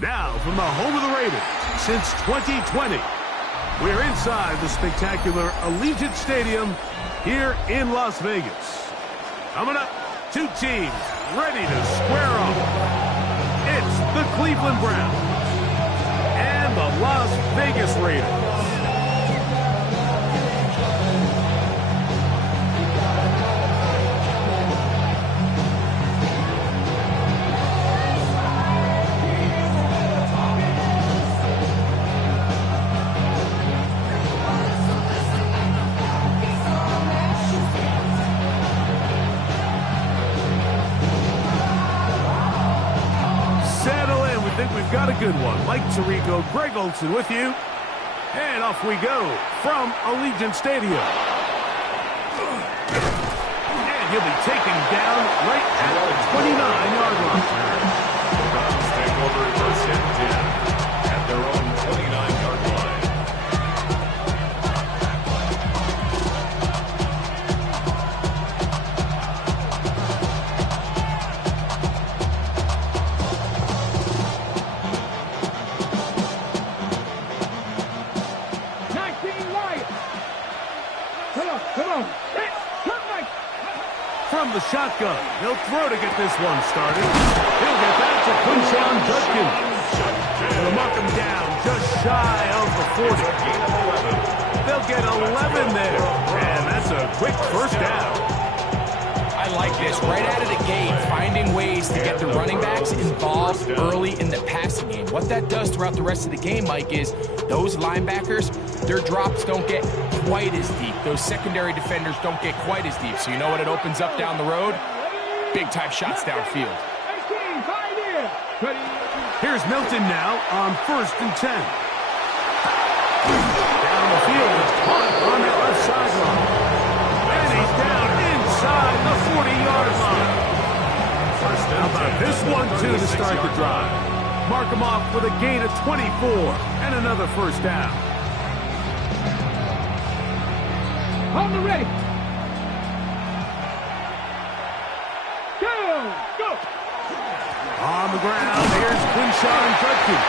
Now, from the home of the Raiders, since 2020, we're inside the spectacular Allegiant Stadium here in Las Vegas. Coming up, two teams ready to square off. It's the Cleveland Browns and the Las Vegas Raiders. We've got a good one. Mike Tirico, Greg Olson with you. And off we go from Allegiant Stadium. And he'll be taken down right at the 29-yard line. The Browns take over first and 10 at their own 29-yard line. From the shotgun, he'll throw to get this one started. He'll get that to Quinshon Judkins. They'll mark him down just shy of the 40. They'll get 11 there, and that's a quick first down. I like this. Right out of the gate, finding ways to get the running backs involved early in the passing game. What that does throughout the rest of the game, Mike, is those linebackers, their drops don't get quite as deep. Those secondary defenders don't get quite as deep. So you know what it opens up down the road? Big-time shots downfield. Here's Milton now on 1st and 10. Down the field, it's caught on that left sideline. And he's down inside the 40-yard line. How about this one, too, to start the drive? Mark him off with a gain of 24 and another first down. On the ready. Go! On the ground, here's Quinshon Judkins.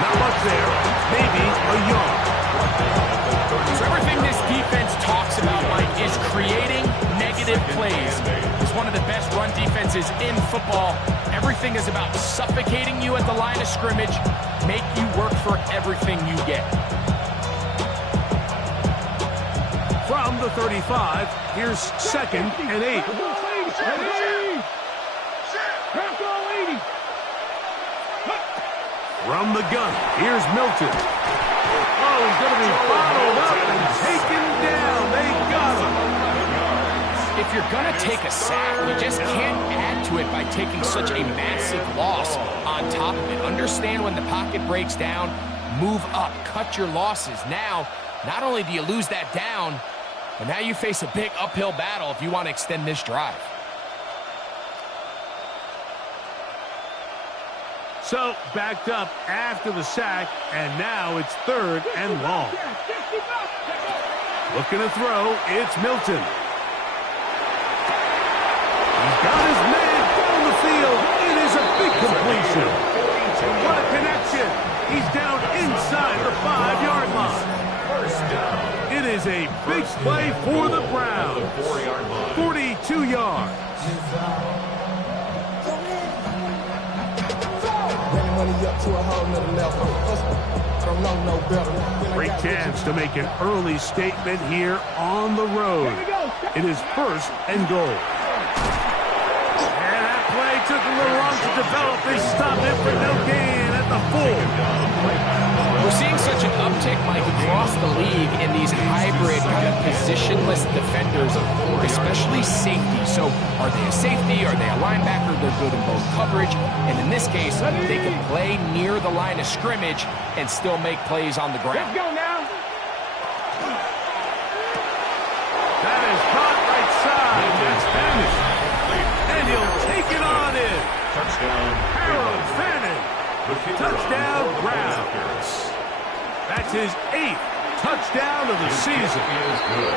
Not much there, maybe a yard. So everything this defense talks about, Mike, is creating negative plays. It's one of the best run defenses in football. Everything is about suffocating you at the line of scrimmage, make you work for everything you get. From the 35, here's 2nd and 8. From the gun, here's Milton. Oh, he's going to be bottled up and taken down. They got him. If you're going to take a sack, you just can't add to it by taking such a massive loss on top of it. Understand when the pocket breaks down, move up, cut your losses. Now, not only do you lose that down, but now you face a big uphill battle if you want to extend this drive. So, backed up after the sack, and now it's 3rd and long. Looking to throw, it's Milton. He's got his man down the field. It is a big completion. What a connection. He's down inside the 5-yard line. It is a big play for the Browns. 42 yards. Great chance to make an early statement here on the road. It is 1st and goal. And that play took a little long to develop. They stopped it for no gain at the 4. We're seeing such an uptick, Mike, across the league in these hybrid kind of positionless defenders, especially safety. So are they a safety? Are they a linebacker? They're good in both coverage. And in this case, they can play near the line of scrimmage and still make plays on the ground. Let's go now. That is caught right side. That's finished. And he'll take it on in. Touchdown. Harold Fannin. Touchdown, Browns. That's his 8th touchdown of the season. Is good.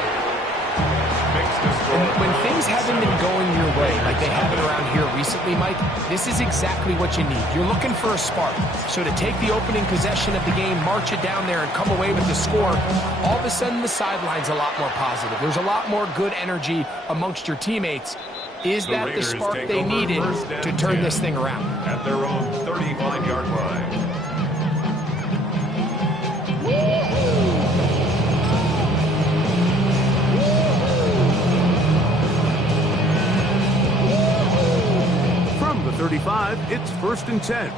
Makes this When things haven't been going your way, like they haven't around here recently, Mike, this is exactly what you need. You're looking for a spark. So to take the opening possession of the game, march it down there, and come away with the score, all of a sudden the sideline's a lot more positive. There's a lot more good energy amongst your teammates. Is that the spark they needed to turn this thing around? At their own 35-yard line. From the 35, it's 1st and 10.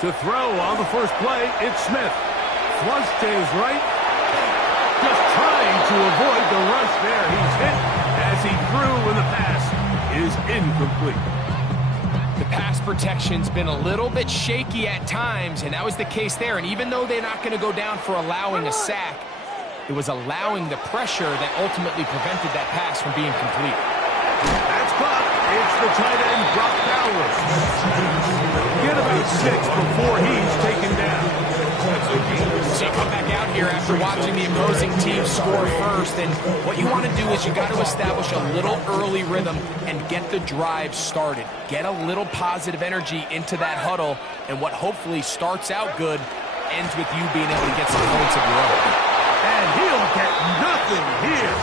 To throw on the first play, it's Smith. Flush to his right. Just trying to avoid the rush there. He's hit as he threw when the pass is incomplete. The pass protection's been a little bit shaky at times, and that was the case there. And even though they're not going to go down for allowing a sack, it was allowing the pressure that ultimately prevented that pass from being complete. That's caught. It's the tight end, Brock Powers. Get about 6 before he's taken down. So you come back out here after watching the opposing team score first, and what you want to do is you got to establish a little early rhythm and get the drive started. Get a little positive energy into that huddle, and what hopefully starts out good ends with you being able to get some points of your own. And he'll get nothing here.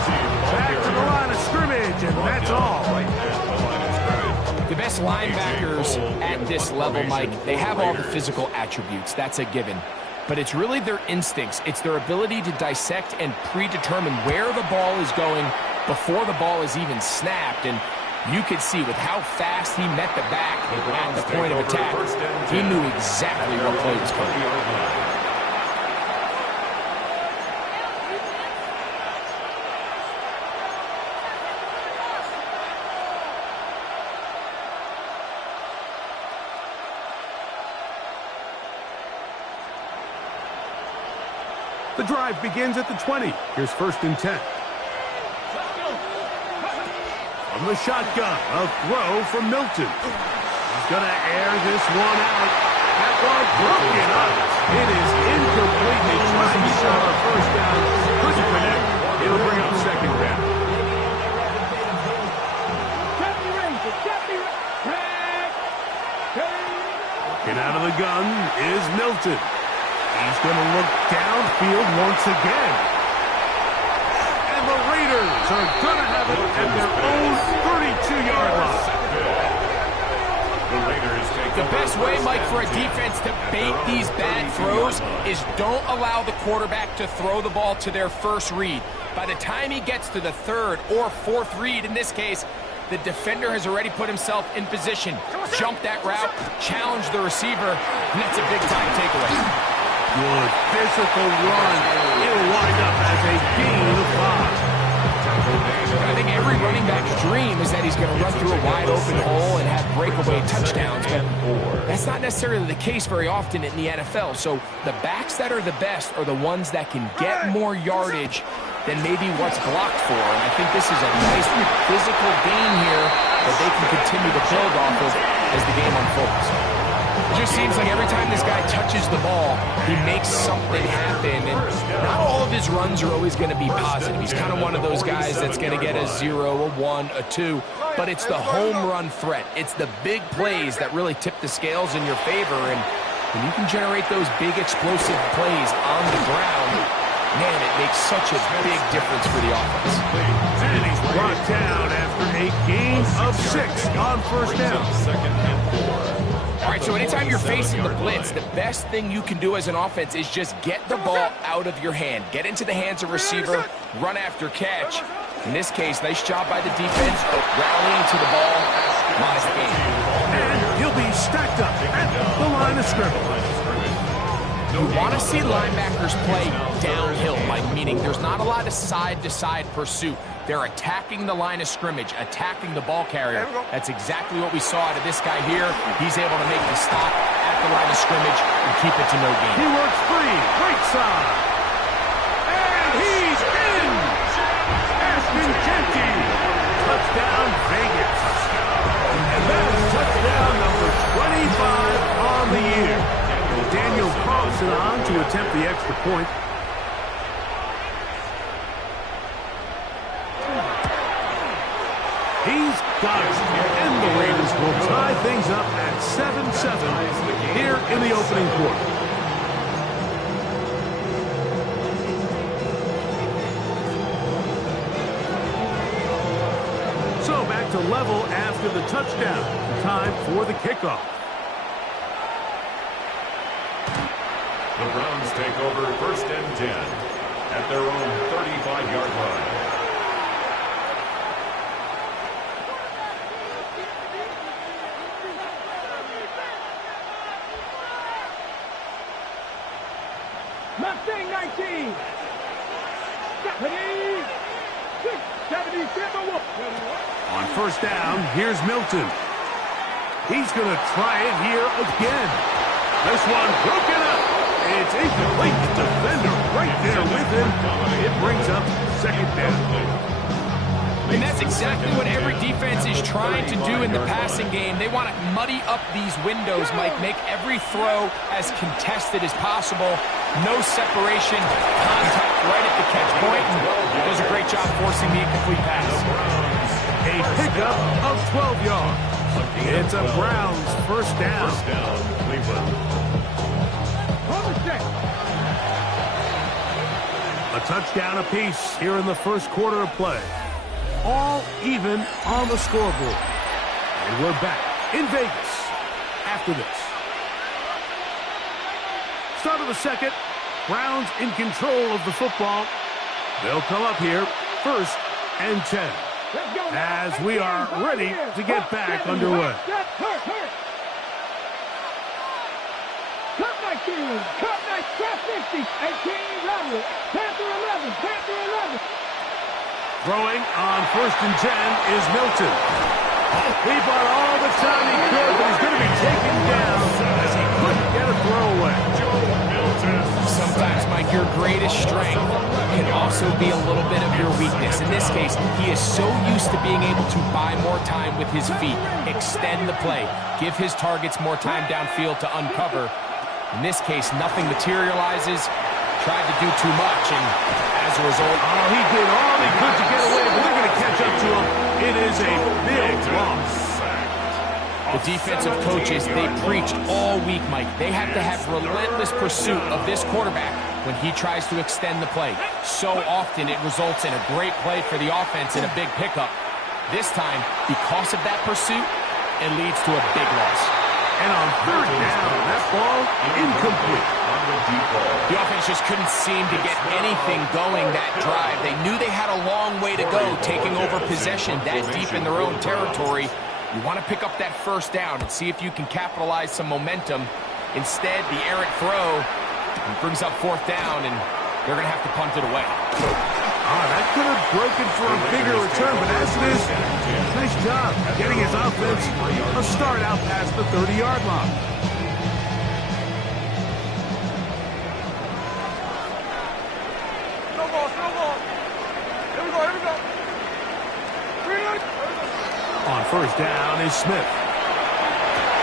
Back to the line of scrimmage, and that's all. The best linebackers at this level, Mike, they have all the physical attributes. That's a given. But it's really their instincts. It's their ability to dissect and predetermine where the ball is going before the ball is even snapped. And you could see with how fast he met the back at the point of attack, he knew exactly what play was coming. The drive begins at the 20. Here's 1st and 10. From the shotgun, a throw from Milton. He's going to air this one out. That one broken up. It is incomplete. They tried to shot a first down. Couldn't connect. It'll bring up 2nd down. Get out of the gun is Milton. He's going to look downfield once again. And the Raiders are going to have it at their own 32-yard line. The best way, Mike, for a defense to bait these bad throws is don't allow the quarterback to throw the ball to their first read. By the time he gets to the 3rd or 4th read, in this case, the defender has already put himself in position. Jump that route, challenge the receiver, and that's a big-time takeaway. Good physical run. It'll wind up as a gain of 5. I think every running back's dream is that he's going to run through a wide-open hole and have breakaway touchdowns, but that's not necessarily the case very often in the NFL. So the backs that are the best are the ones that can get more yardage than maybe what's blocked for. And I think this is a nice physical gain here that they can continue to build off of as the game unfolds. It just seems like every time this guy touches the ball, he makes something happen. And not all of his runs are always going to be positive. He's kind of one of those guys that's going to get a 0, a 1, a 2. But it's the home run threat. It's the big plays that really tip the scales in your favor. And when you can generate those big explosive plays on the ground, man, it makes such a big difference for the offense. And he's brought down after a gain of 6 on 1st down. All right, so anytime you're facing the blitz, the best thing you can do as an offense is just get the ball out of your hand. Get into the hands of receiver, run after catch. In this case, nice job by the defense, rallying to the ball. Nice game. And he'll be stacked up at the line of scrimmage. You want to see linebackers play downhill, Mike, meaning there's not a lot of side-to-side pursuit. They're attacking the line of scrimmage, attacking the ball carrier. That's exactly what we saw out of this guy here. He's able to make the stop at the line of scrimmage and keep it to no gain. He works free, right side. And he's in! Ashton Jeanty. Touchdown, Vegas. And that's touchdown number 25 on the year. Daniel Carlson on to attempt the extra point. He's got it. And the Raiders will tie things up at 7-7 here in the opening quarter. So back to level after the touchdown. Time for the kickoff. The Browns take over 1st and 10 at their own 35-yard line. Mustang 19. 77. On 1st down, here's Milton. He's going to try it here again. This one broken up. It's incomplete. The defender right there with him. It brings up 2nd down. And that's exactly what every defense is trying to do in the passing game. They want to muddy up these windows, Mike, make every throw as contested as possible. No separation, contact right at the catch point. And does a great job forcing the incomplete pass. A pickup of 12 yards. It's a Browns 1st down. Cleveland. A touchdown apiece here in the 1st quarter of play. All even on the scoreboard. And we're back in Vegas after this. Start of the 2nd. Browns in control of the football. They'll come up here 1st and 10. As we are ready to get back underway. Cut 19, cut 50, 18, Panther 11, Panther 11. Throwing on 1st and 10 is Milton. He bought all the time he could, but he's going to be taken down as he couldn't get a throw away. Sometimes, Mike, your greatest strength can also be a little bit of your weakness. In this case, he is so used to being able to buy more time with his feet, extend the play, give his targets more time downfield to uncover. In this case, nothing materializes, tried to do too much, and as a result... Oh, he did all he could to get away, but they're going to catch up to him. It is a big loss. The defensive coaches, they preached all week, Mike. They have to have relentless pursuit of this quarterback when he tries to extend the play. So often it results in a great play for the offense and a big pickup. This time, because of that pursuit, it leads to a big loss. And on 3rd down, that ball incomplete. The offense just couldn't seem to get anything going that drive. They knew they had a long way to go, taking over possession that deep in their own territory. You want to pick up that 1st down and see if you can capitalize some momentum. Instead, the errant throw brings up 4th down, and they're going to have to punt it away. That could have broken for a bigger return, but as it is, nice job getting his offense a start out past the 30-yard line. No ball. Here we go. On 1st down is Smith.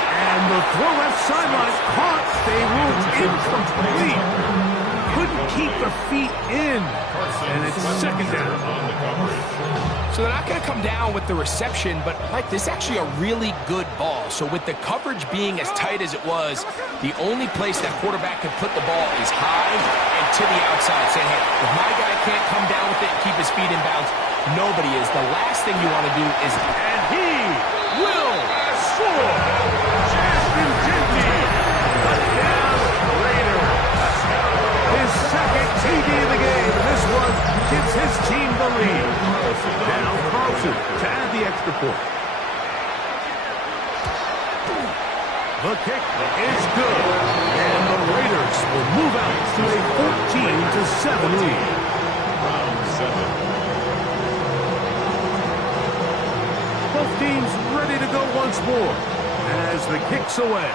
And the throw left sideline caught. They ruled incomplete. Couldn't keep the feet in. And it's 2nd down. So they're not going to come down with the reception, but Mike, this is actually a really good ball. So with the coverage being as tight as it was, the only place that quarterback could put the ball is high and to the outside, saying, hey, if my guy can't come down with it and keep his feet in bounds, nobody is. The last thing you want to do is... And he will score. Justin Jinty. Touchdown Raiders. His 2nd TD of the game. This one gives his team the lead. Now Carlson to add the extra point. The kick is good. And the Raiders will move out to a 14-7 lead. Round 7. Both teams ready to go once more as the kick's away.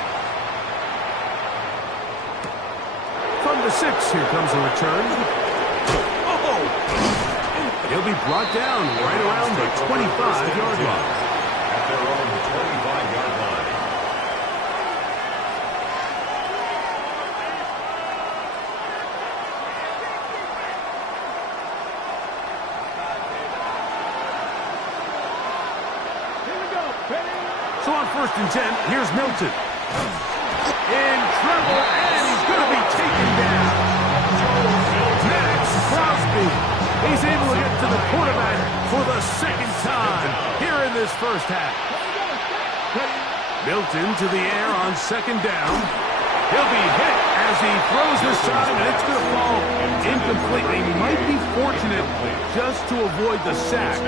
From the 6, here comes a return. Oh! He'll be brought down right around the 25-yard line. At their own 25-yard line. So on 1st and 10, here's Milton. In trouble, and he's going to be taken down. Max Crosby. He's able to get to the quarterback for the 2nd time here in this first half. Milton to the air on 2nd down. He'll be hit as he throws this time, and it's going to fall incomplete. He might be fortunate just to avoid the sack,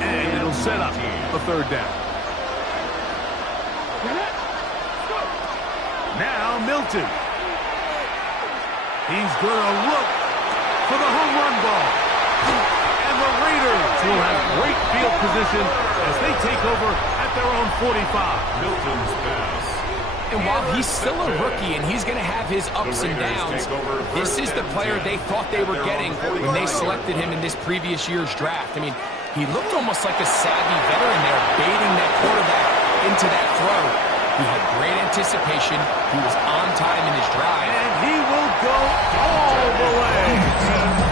and it'll set up a 3rd down. Now Milton. He's going to look for the home run ball. And the Raiders will have great field position as they take over at their own 45. Milton's pass. And while he's still a rookie and he's going to have his ups and downs, this is the player they thought they were getting when they selected him in this previous year's draft. I mean, he looked almost like a savvy veteran there, baiting that quarterback into that throw. He had great anticipation. He was on time in his drive. And he will go all the way.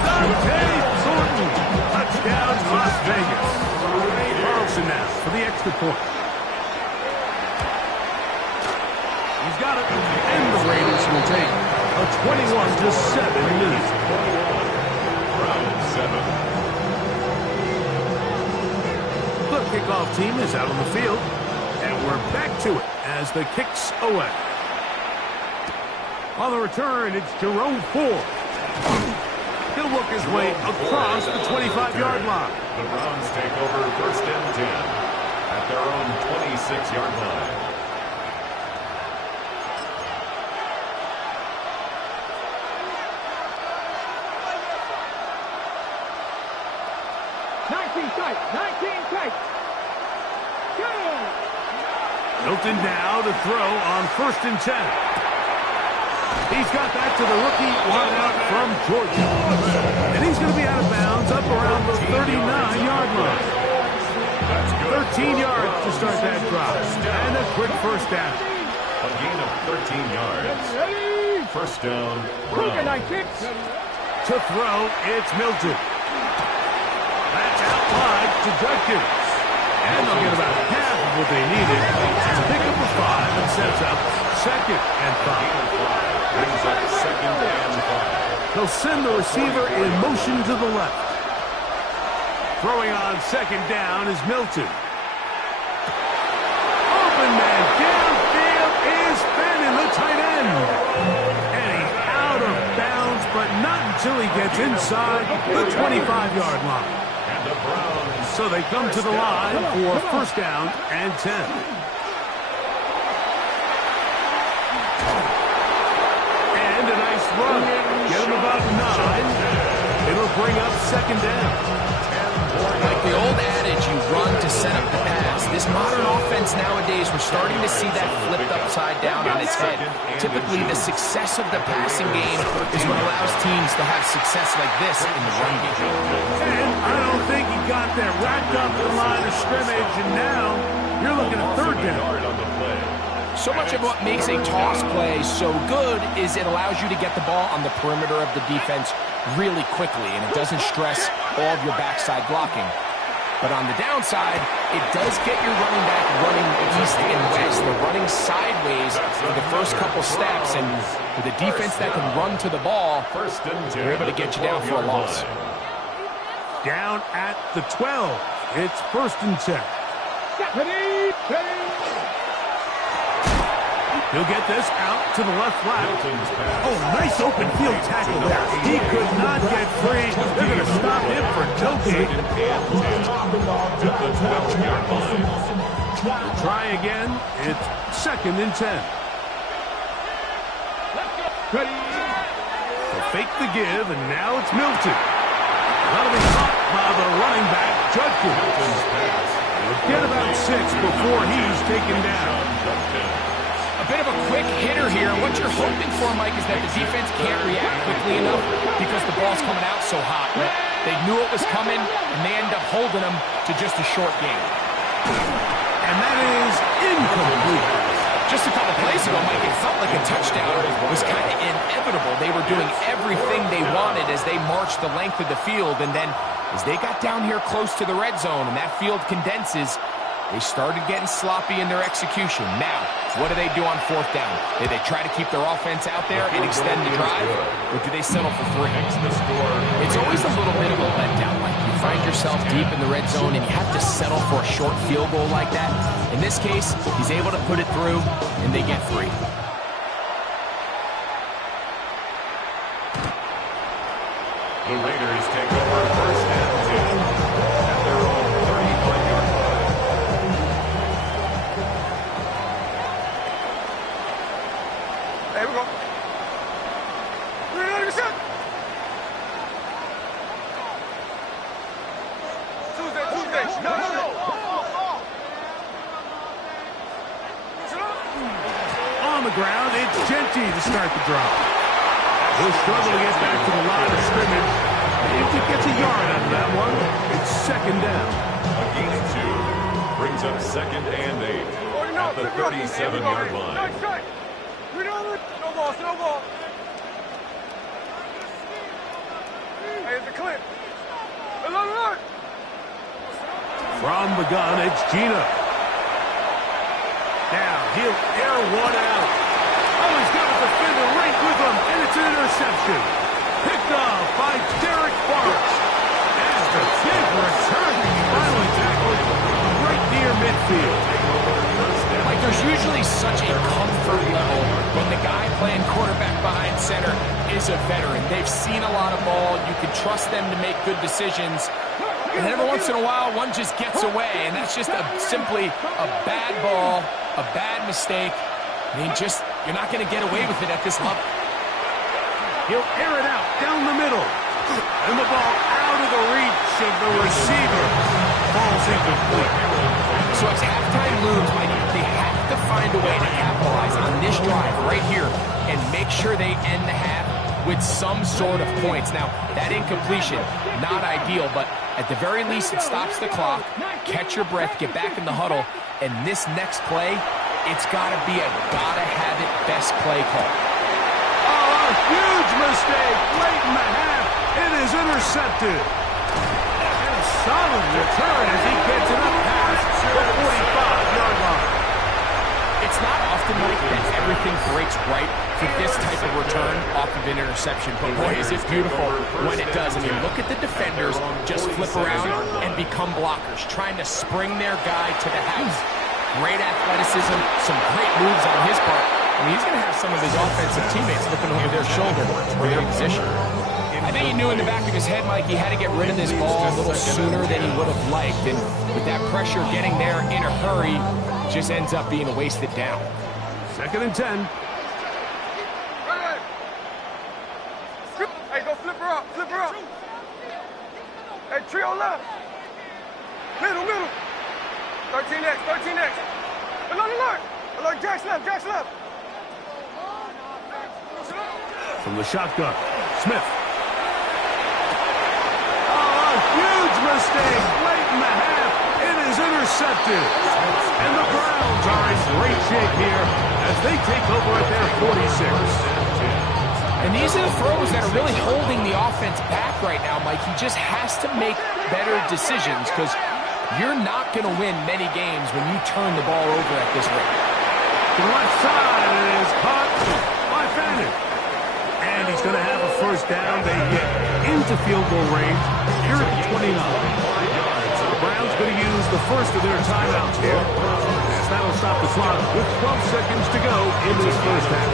Dante Thornton. Touchdown, Las Vegas. Carlson now for the extra point. He's got it. And the Raiders will take a 21-7 lead. Round 7. The kickoff team is out on the field. And we're back to it as the kick's away. On the return, it's Jerome Ford. He'll work his way across the 25-yard line. The Browns take over 1st and 10 at their own 26-yard line. Milton now to throw on 1st and 10. He's got that to the rookie wideout from Georgia. And he's going to be out of bounds up around the 39-yard line. 13 yards to start that drive. And a quick 1st down. A gain of 13 yards. 1st down, Browns. To throw, it's Milton. That's out wide to Judkins. And they'll get about half of what they needed. It's a pick up of 5 and sets up 2nd and 5. Brings up 2nd and 5. They'll send the receiver in motion to the left. Throwing on 2nd down is Milton. Open man downfield is Fannin, the tight end. And he's out of bounds, but not until he gets inside the 25-yard line. And the Browns. So they come to the line for 1st down and 10. And a nice run. Get him about 9. It'll bring up 2nd down. Like the old adage, you run to set up the pass. This modern offense nowadays, we're starting to see that flipped upside down on its head. Typically, the success of the passing game is what allows teams to have success like this in the run game. And I don't think he got that wrapped up the line of scrimmage, and now you're looking at 3rd down. So much of what makes a toss play so good is it allows you to get the ball on the perimeter of the defense really quickly, and it doesn't stress all of your backside blocking. But on the downside, it does get your running back running east and west. They're running sideways for the first couple steps, and with a defense that can run to the ball, they're able to get you down for a loss. Down at the 12. It's 1st and 10. He'll get this out to the left flat. Oh, nice open field tackle there. He could not get free. They're going to stop him for tailgate. Try again. It's 2nd and 10. They'll fake the give, and now it's Milton. That'll be caught by the running back, Judkins. He'll get about 6 before he's taken down. A bit of a quick hitter here. What you're hoping for, Mike, is that the defense can't react quickly enough because the ball's coming out so hot. They knew it was coming, and they end up holding them to just a short game. And that is incomplete. Just a couple plays ago, Mike, it felt like a touchdown was kind of inevitable. They were doing everything they wanted as they marched the length of the field, and then as they got down here close to the red zone and that field condenses, They started getting sloppy in their execution. Now, what do they do on fourth down? Do they try to keep their offense out there and extend the drive, or do they settle for 3? It's always a little bit of a letdown. Like you find yourself deep in the red zone and you have to settle for a short field goal like that. In this case, he's able to put it through, and they get 3. The Raiders take over first and 10 at their own 35-yard line. There we go. Tuesday. No. On the ground, it's Genty to start the drive. He'll struggle to get back to the line of scrimmage. If he gets a yard out of that one, it's second down. A gain of 2 brings up second and 8 at the 37-yard line. No ball. Hey, it's a clip. Alert. From the gun, it's Gina. Now, he'll air one out. Oh, he's got a defender right with him, and it's an interception. Picked off by Derek Forrest. As the big return, finally tackled right near midfield. Like, there's usually such a comfort level when the guy playing quarterback behind center is a veteran. They've seen a lot of ball. You can trust them to make good decisions. And every once in a while, one just gets away, and that's just simply a bad ball, a bad mistake. I mean, you're not going to get away with it at this level. He'll air it out down the middle. And the ball out of the reach of the receiver. Falls incomplete. So as halftime looms, they have to find a way to capitalize on this drive right here and make sure they end the half with some sort of points. Now, that incompletion, not ideal, but at the very least, it stops the clock. Catch your breath, get back in the huddle, and this next play, it's got to be a gotta-have-it best play call. Oh, a huge mistake late in the half. It is intercepted. And a solid return as he gets it up past the 45-yard line. It's not often, Mike, that everything breaks right for this type of return off of an interception. But boy, is it beautiful when it does. I mean, look at the defenders just flip around and become blockers, trying to spring their guy to the house. Great athleticism, some great moves on his part. I mean, he's going to have some of his offensive teammates looking over their shoulder for their position. I think he knew in the back of his head, Mike, he had to get rid of this ball a little sooner than he would have liked. And with that pressure getting there in a hurry, just ends up being a wasted down. Second and 10. Hey, go flip her up. Hey, trio left. Middle. 13X. Alert, Jack's left. From the shotgun, Smith. Oh, a huge mistake late in the half. It is intercepted. And the Browns are in great shape here as they take over at their 46. And these are the throws that are really holding the offense back right now, Mike. He just has to make better decisions because you're not going to win many games when you turn the ball over at this rate. To the left side, it is caught by Fannin. And he's going to have a first down. They get into field goal range here at the 29. The Browns going to use the first of their timeouts here. As that'll stop the clock with 12 seconds to go in this first half.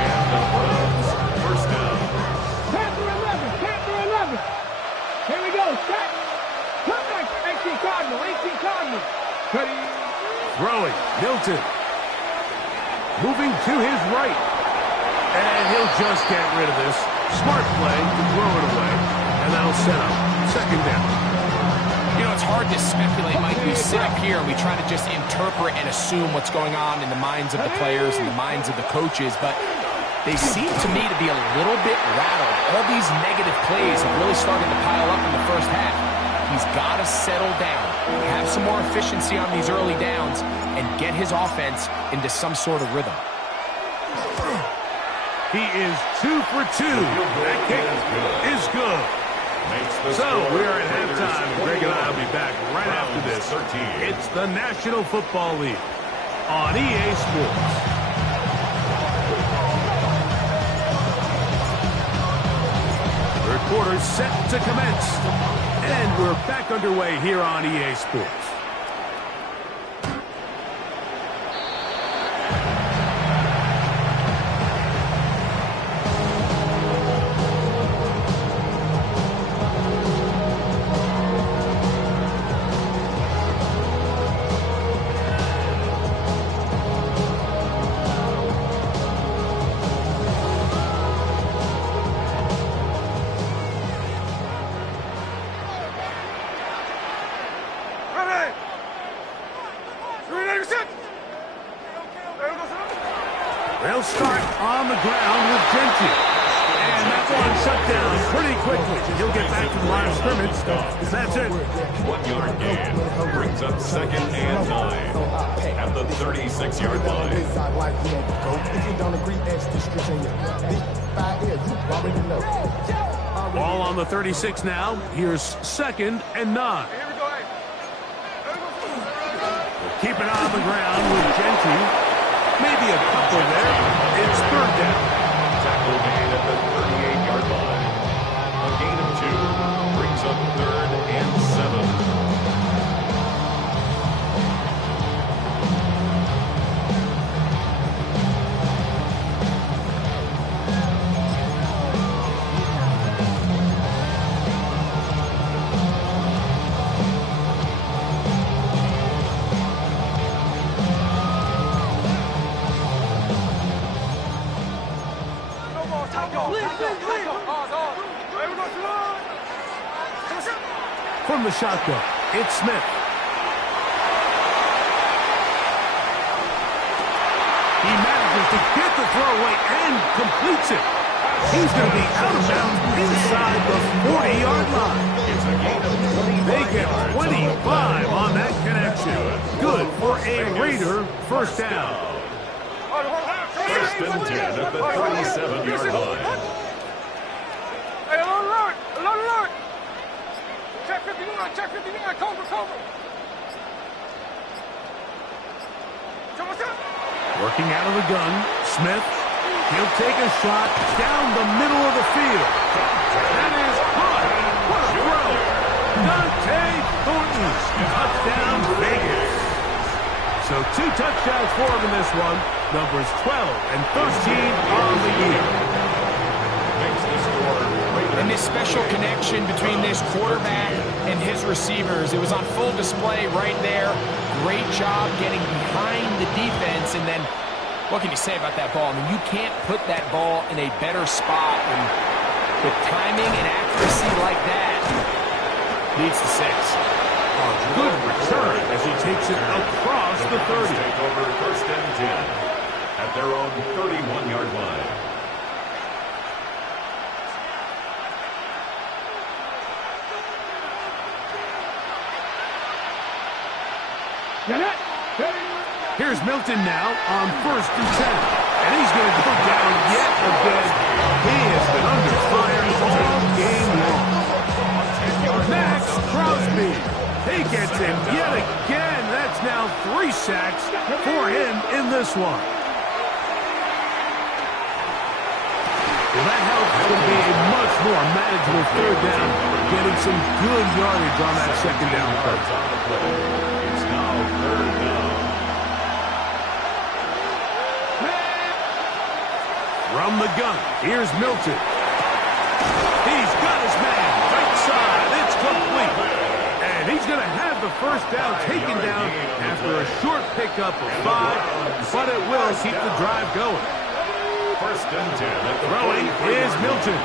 And the Browns first down. Panther 11. Here we go. Set. Come back. 18 Cardinal. Throwing, Milton. Moving to his right. And he'll just get rid of this. Smart play to throw it away. And that'll set up second down. You know, it's hard to speculate, Mike. We sit up here and we try to just interpret and assume what's going on in the minds of the players and the minds of the coaches, but they seem to me to be a little bit rattled. All these negative plays have really started to pile up in the first half. He's got to settle down, have some more efficiency on these early downs, and get his offense into some sort of rhythm. He is 2 for 2. That kick is good. So we're at halftime. Greg and I will be back right after this It's the National Football League on EA Sports. Third quarter set to commence. And we're back underway here on EA Sports. They'll start on the ground with Genty. And that one shut down pretty quickly. He'll get back to the line of scrimmage. That's it. 1 yard gain. Brings up 2nd and 9 at the 36-yard line. Ball on the 36 now. Here's 2nd and 9. Keep it on the ground with Genty. Maybe a couple there. It's 3rd down. Tackle made at the 38-yard line. A gain of 2 brings up 3rd and 7. From the shotgun, it's Smith. He manages to get the throw away and completes it. He's going to be out of bounds inside the 40-yard line. They get 25 on that connection. Good for a Raider first down. 1st and 10 at the 37-yard line. Hey, alert! Alert! Check 59, cover. Working out of the gun, Smith. He'll take a shot down the middle of the field. That is caught. What a throw. Dante Thornton. Touchdown, Vegas. So 2 touchdowns for him in this one. Numbers 12 and 13 on the year. And this special connection between this quarterback and his receivers, it was on full display right there. Great job getting behind the defense. And then, what can you say about that ball? I mean, you can't put that ball in a better spot. And with timing and accuracy like that, leads to 6. Good return as he takes it across the 30. Take over 1st and 10 at their own 31-yard line. Here's Milton now on 1st and 10. And he's going to go down yet again. He has been under fire all game long. Max Crosby. He gets him yet again. That's now 3 sacks for him in this one. Well, that helps to be a much more manageable 3rd down, getting some good yardage on that 2nd down play. It's now 3rd down. From the gun, here's Milton. He's got his man. Right side, it's complete. And he's going to have the 1st down taken down after a short pickup of 5, but it will keep the drive going. 1st and 10 at the throwing is Milton.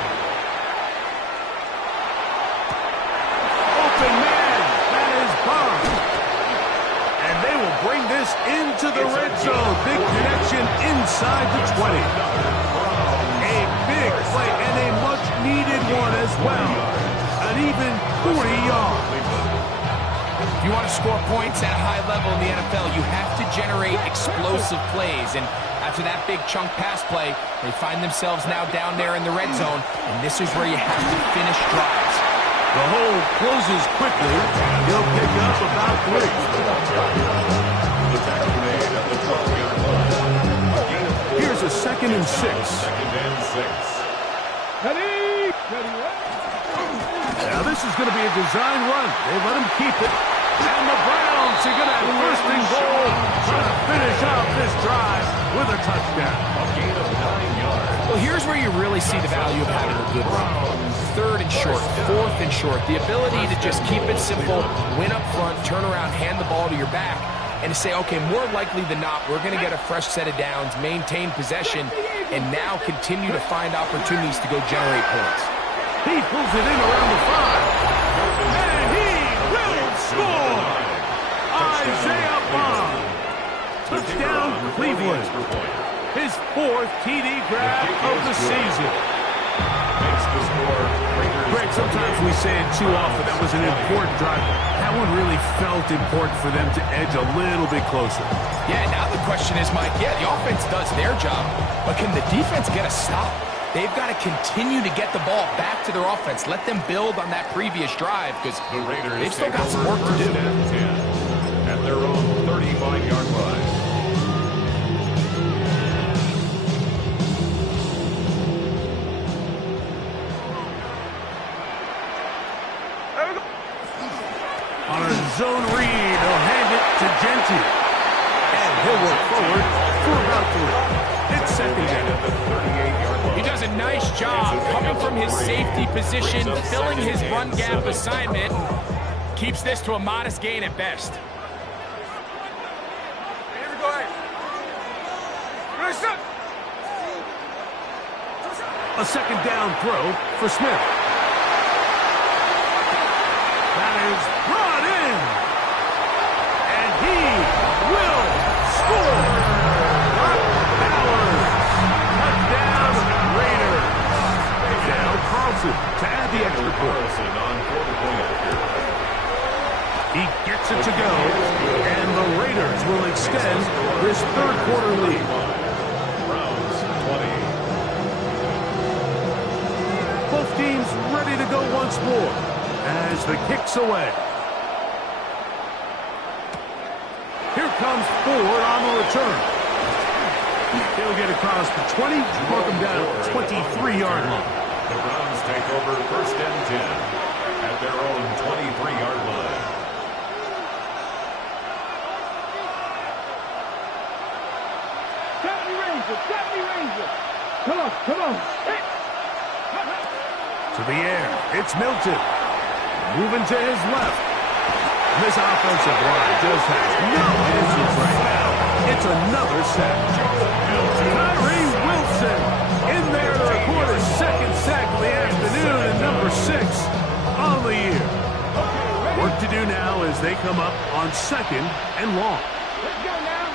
Open man, that is Barnes. And they will bring this into the red zone. Big connection inside the 20. A big play and a much-needed one as well. An even 40 yards. If you want to score points at a high level in the NFL, you have to generate explosive plays. And after that big chunk pass play, they find themselves now down there in the red zone, and this is where you have to finish drives. The hole closes quickly. He'll pick up up about 3. The tackle made at the 12-yard line. A gain of 4. Here's a 2nd and 6. 2nd and 6. Ready? Now this is going to be a design run. They let him keep it. And the Browns are going to have 1st and goal, trying to finish off this drive with a touchdown. A gain of 9 yards. Well, here's where you really see the value of having a good run. 3rd and short, 4th and short. The ability to just keep it simple, win up front, turn around, hand the ball to your back, and to say, okay, more likely than not, we're going to get a fresh set of downs, maintain possession, and now continue to find opportunities to go generate points. He pulls it in around the 5. And he will score! Isaiah Bond. Touchdown, Cleveland. His 4th TD grab of the season. Makes the score. Greg, sometimes we say it too often. That was an important drive. That one really felt important for them to edge a little bit closer. Yeah, now the question is, Mike, the offense does their job, but can the defense get a stop? They've got to continue to get the ball back to their offense. Let them build on that previous drive because The Raiders they've still take got some over work to do. 1st and 10 at their own 35-yard line. On a zone read, he'll hand it to Genty. And he'll work forward for about 3. It's 2nd down. At the 38-yard line. He does a nice job coming from his safety position, filling his run gap assignment, and keeps this to a modest gain at best. Here we go. Ready, set. A 2nd down throw for Smith. That is brought in. And he will score. Bowers. Touchdown, Raiders. Now Carlson to add the extra point. Carlson on 4th point after. He gets it to go. And the Raiders will extend this 3rd quarter lead. Browns 20. Both teams ready to go once more as the kick's away. Here comes Ford on the return. He'll get across the 20, mark him down at the 23-yard line. The Browns take over 1st and 10 at their own 23-yard line. Got me, Ranger. Come on. Hey. To the air, it's Milton. Moving to his left. This offensive line just has no issues right now. It's another sack. Tyree Wilson in there to record his 2nd sack of the afternoon and number 6 on the year. Work to do now as they come up on 2nd and long. Let's go now.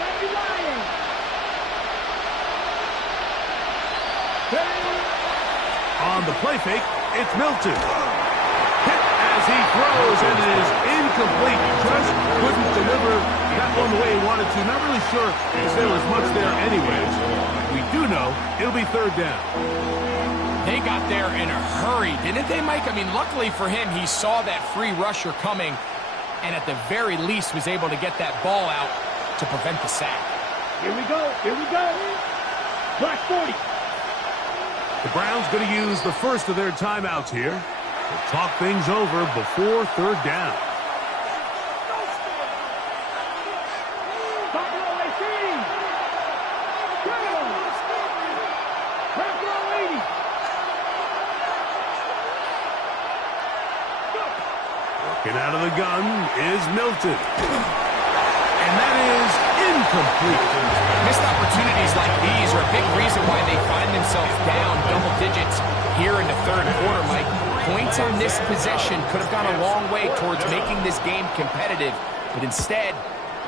Got me, Lion. On the play fake, it's Milton. Hit as he throws, and it is incomplete. Just couldn't deliver that one the way he wanted to. Not really sure if there was much there anyways. We do know it'll be 3rd down. They got there in a hurry, didn't they, Mike? I mean, luckily for him, he saw that free rusher coming and at the very least was able to get that ball out to prevent the sack. Here we go. Black 40. The Browns going to use the first of their timeouts here to talk things over before 3rd down. Top row 18. Go. Back row 80. Go. Working out of the gun is Milton. And that is incomplete. Missed opportunities like these are a big reason why they find themselves down double digits here in the 3rd quarter, Mike. Points on this possession could have gone a long way towards making this game competitive, but instead,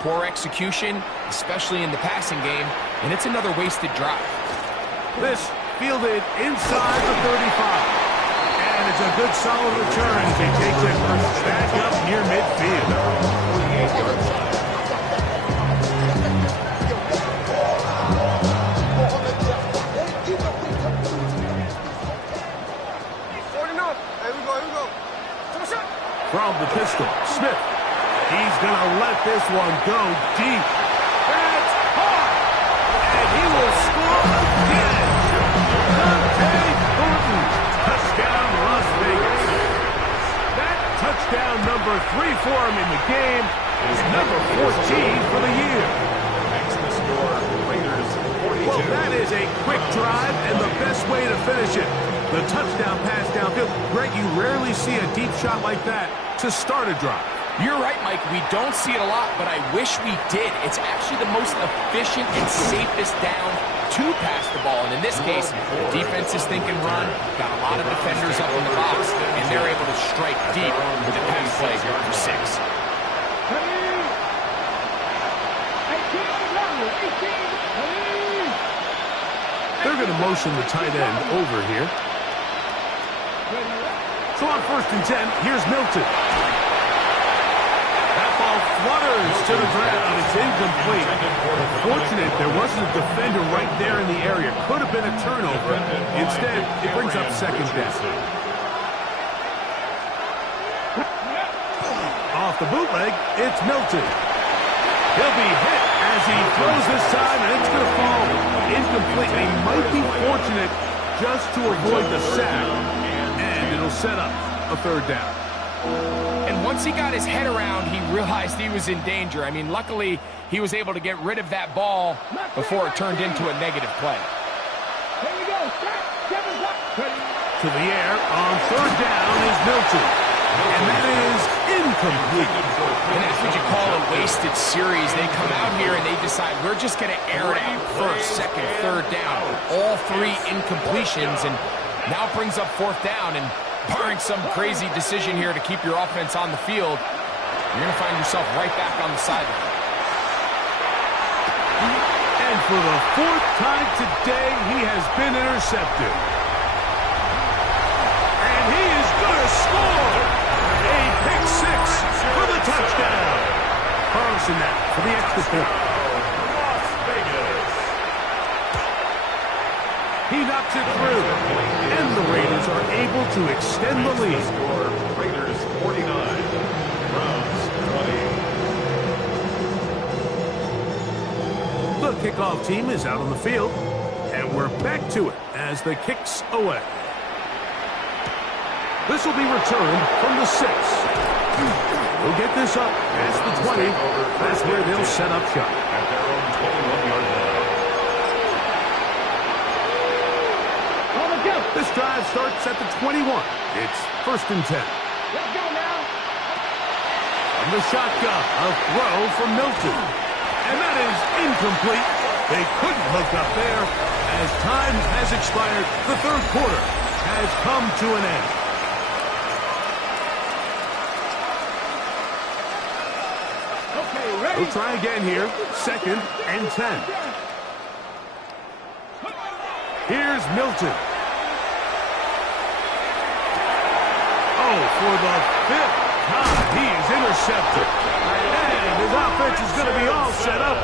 poor execution, especially in the passing game, and it's another wasted drive. This fielded inside the 35. And it's a good solid return as he takes it back up near midfield. 48-yard line. From the pistol, Smith. He's going to let this one go deep. That's hard. And he will score again. Dante Thornton. Touchdown, Las Vegas. That touchdown number 3 for him in the game is number 14 for the year. Makes the score Raiders 42. Well, that is a quick drive and the best way to finish it. The touchdown pass downfield. Greg, you rarely see a deep shot like that to start a drive. You're right, Mike. We don't see it a lot, but I wish we did. It's actually the most efficient and safest down to pass the ball. And in this case, the defense is thinking run, got a lot of defenders up in the box, and they're able to strike deep with the pass play for 6. They're going to motion the tight end over here. So on 1st and 10, here's Milton. That ball flutters to the ground. It's incomplete. Fortunate there wasn't a defender right there in the area. Could have been a turnover. Instead, it brings up 2nd down. Off the bootleg, it's Milton. He'll be hit as he throws this time, and it's going to fall incomplete. They might be fortunate just to avoid the sack, and it'll set up a 3rd down. And once he got his head around, he realized he was in danger. I mean, luckily, he was able to get rid of that ball before it turned into a negative play. Here we go. To the air on 3rd down is Milton. And that is incomplete. And that's what you call a wasted series. They come out here and they decide, we're just going to air it out 1st, 2nd, 3rd down. All 3 incompletions, and now it brings up 4th down. And barring some crazy decision here to keep your offense on the field, you're going to find yourself right back on the sideline. And for the 4th time today, he has been intercepted. And he is going to score! A pick 6 for the touchdown. Carlson now for the extra point. Las Vegas. He knocks it through. And the Raiders are able to extend the lead. Score Raiders 49. Browns 20. The kickoff team is out on the field. And we're back to it as the kick's away. This will be returned from the 6. We'll get this up past the 20. That's where they'll set up shop. At their own 21-yard line. This drive starts at the 21. It's 1st and 10. Let's go now. From the shotgun, a throw from Milton. And that is incomplete. They couldn't hook up there. As time has expired, the 3rd quarter has come to an end. We'll try again here. 2nd and 10. Here's Milton. Oh, for the 5th time, he is intercepted. And his offense is going to be all set up.